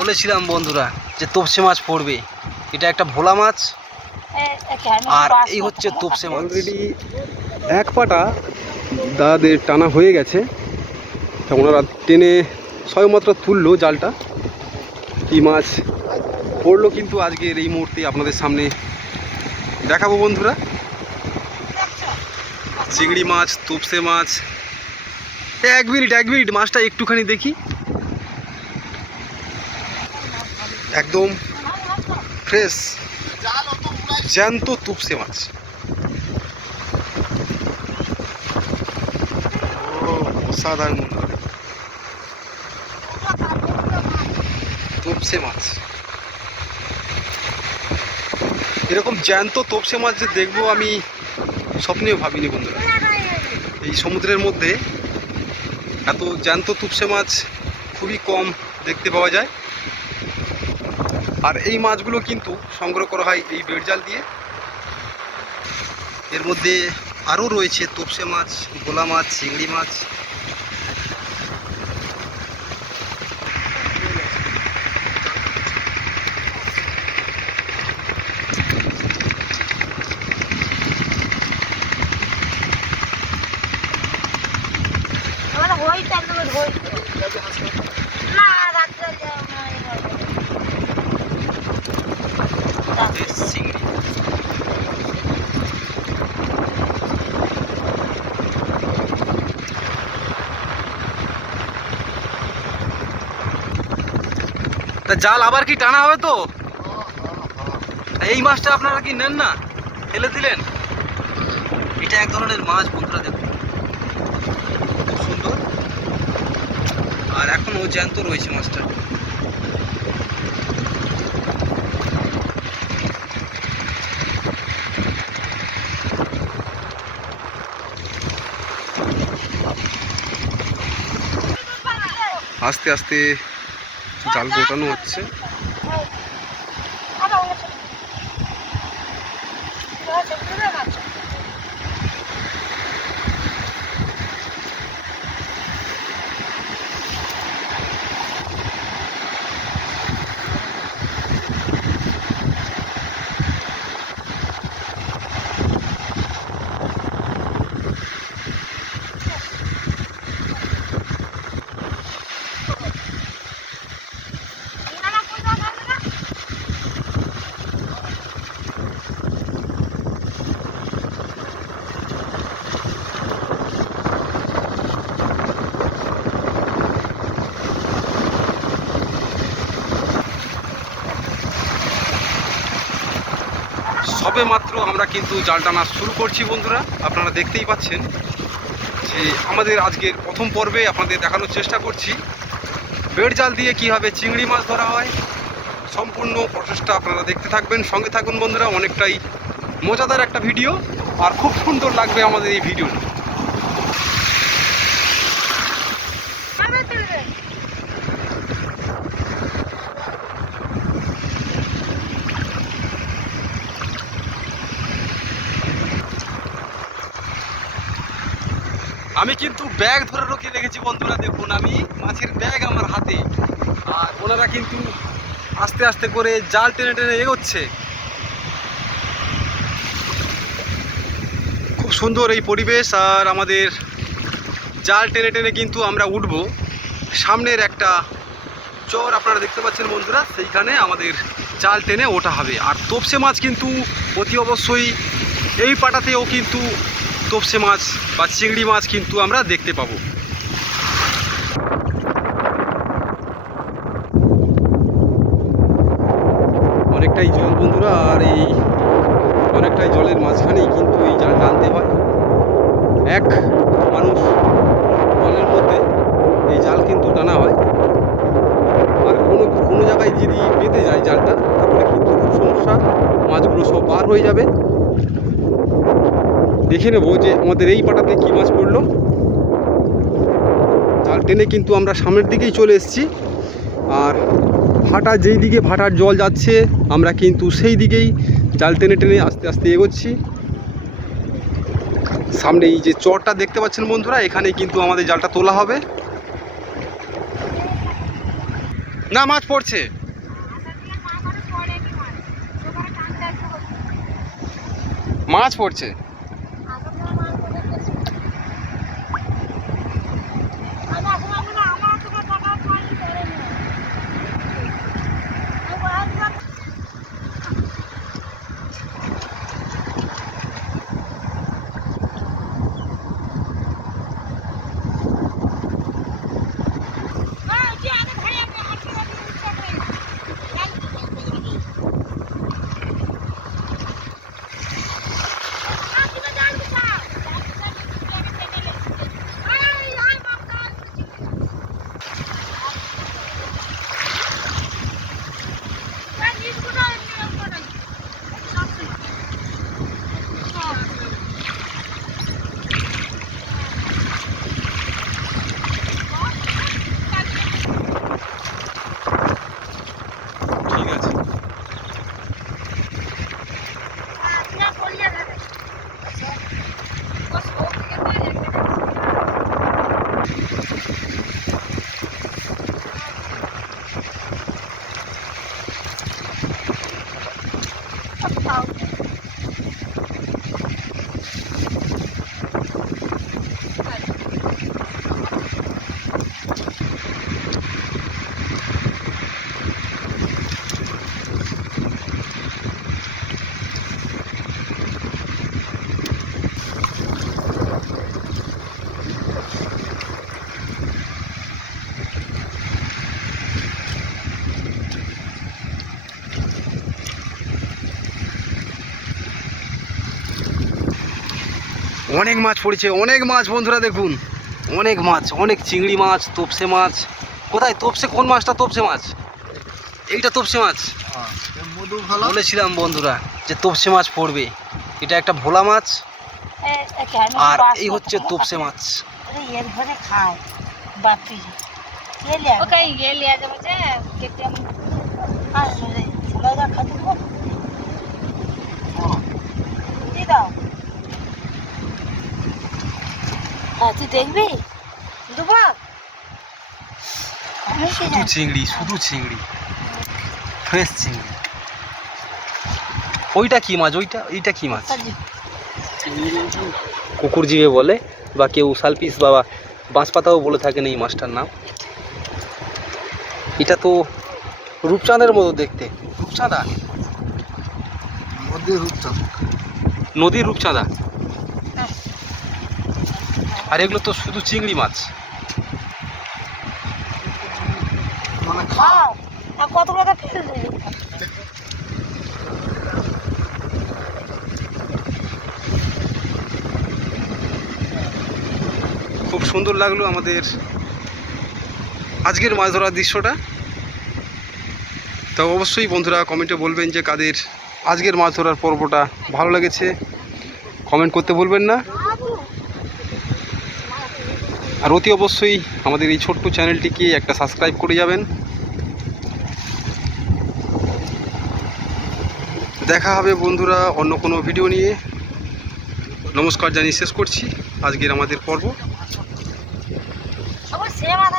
বলেছিলাম বন্ধুরা যে তোপসে মাছ পড়বে, এটা একটা ভোলা মাছ আর এই হচ্ছে তোপসে মাছ। অলরেডি এক পাটা দাদাদের টানা হয়ে গেছে, তা ওনারা টেনে সবেমাত্র তুললো জালটা। কি মাছ পড়লো কিন্তু আজকের এই মুহূর্তে আপনাদের সামনে দেখাবো বন্ধুরা। চিংড়ি মাছ, তোপসে মাছ। এক মিনিট মাছটা একটুখানি দেখি। একদম ফ্রেশ জ্যান্ত তোপসে মাছ। অসাধারণ তোপসে মাছ। এরকম জ্যান্ত তোপসে মাছ যে দেখবো আমি স্বপ্নেও ভাবিনি বন্ধুরা। এই সমুদ্রের মধ্যে এত জ্যান্ত তোপসে মাছ খুবই কম দেখতে পাওয়া যায়। আর এই মাছগুলো কিন্তু সংগ্রহ করা হয় এই বেড় জাল দিয়ে। এর মধ্যে আরও রয়েছে তোপসে মাছ, ভোলা মাছ, চিংড়ি মাছ। জাল আবার কি টানা হবে তো? এই মাছটা আপনারা কি নেন না, ফেলে দিলেন? এটা এক ধরনের মাছ বন্ধুরা, দেখুন খুব সুন্দর। আর এখনো জ্যান্ত রয়েছে মাছটা। আস্তে আস্তে জাল গোটানো হচ্ছে। সবে মাত্র আমরা কিন্তু জাল টানা শুরু করছি বন্ধুরা। আপনারা দেখতেই পাচ্ছেন যে আমাদের আজকের প্রথম পর্বে আপনাদের দেখানোর চেষ্টা করছি বেড় জাল দিয়ে কীভাবে চিংড়ি মাছ ধরা হয়। সম্পূর্ণ প্রসেসটা আপনারা দেখতে থাকবেন, সঙ্গে থাকুন বন্ধুরা। অনেকটাই মজাদার একটা ভিডিও আর খুব সুন্দর লাগবে আমাদের এই ভিডিও। আমি কিন্তু ব্যাগ ধরে রকিয়ে রেখেছি বন্ধুরা, দেখুন আমি মাছের ব্যাগ আমার হাতে, আর ওনারা কিন্তু আস্তে আস্তে করে জাল টেনে টেনে এগোচ্ছে। খুব সুন্দর এই পরিবেশ। আর আমাদের জাল টেনে টেনে কিন্তু আমরা উঠবো সামনের একটা চর আপনারা দেখতে পাচ্ছেন বন্ধুরা, সেইখানে আমাদের জাল টেনে ওঠা হবে। আর তোপসে মাছ কিন্তু অতি অবশ্যই এই পাটাতেও কিন্তু তোপসে মাছ বা চিংড়ি মাছ কিন্তু আমরা দেখতে পাবো। অনেকটাই জল বন্ধুরা, আর এই অনেকটাই জলের মাঝখানেই কিন্তু এই জাল টানতে হয়। এক মানুষ জলের মধ্যে এই জাল কিন্তু টানা হয়। আর কোনো জায়গায় যদি বেঁধে যায় জালটা, তাহলে কিন্তু খুব সমস্যা, মাছগুলো সব পার হয়ে যাবে। দেখে নেবো যে আমাদের এই পাটাতে কী মাছ পড়লো। জাল টেনে কিন্তু আমরা সামনের দিকেই চলে এসেছি, আর ভাটা যেই দিকে ভাটার জল যাচ্ছে আমরা কিন্তু সেই দিকেই জাল টেনে টেনে আস্তে আস্তে এগোচ্ছি। সামনে এই যে চরটা দেখতে পাচ্ছেন বন্ধুরা, এখানে কিন্তু আমাদের জালটা তোলা হবে। না, মাছ পড়ছে। মাছ পড়ছে। ঠিক আছে। অনেক মাছ পড়েছে, অনেক মাছ বন্ধুরা দেখুন, অনেক মাছ, অনেক চিংড়ি মাছ, তোপসে মাছ। কোথায় তোপসে? কোন মাছটা তোপসে মাছ? এইটা তোপসে মাছ। বলেছিলাম বন্ধুরা যে তোপসে মাছ পড়বে। এটা একটা ভোলা মাছ, আর এই হচ্ছে তোপসে মাছ। তুই দেখবি শুধু চিংড়ি, শুধু চিংড়ি, ফ্রেশ চিংড়ি। ওইটা কি মাছ? এইটা কি মাছ? কুকুর জিভে বলে, বা কেউ শালপিস বা বাঁশপাতাও বলে থাকেন এই মাছটার নাম। এটা তো রূপচাঁদের মতো দেখতে। রূপচাঁদা, নদীর রূপচাঁদা। আর এগুলো তো শুধু চিংড়ি মাছ। কতগুলো ফেল দেবে। খুব সুন্দর লাগলো আমাদের আজকের মাছ ধরার দৃশ্যটা। তো অবশ্যই বন্ধুরা কমেন্টে বলবেন যে কাদের আজকের মাছ ধরার পর্বটা ভালো লেগেছে, কমেন্ট করতে ভুলবেন না। আর অতি অবশ্যই আমাদের এই ছোট্ট চ্যানেলটিকে একটা সাবস্ক্রাইব করে যাবেন। দেখা হবে বন্ধুরা অন্য কোনো ভিডিও নিয়ে। নমস্কার জানিয়ে শেষ করছি আজকের আমাদের পর্ব। সে মাথা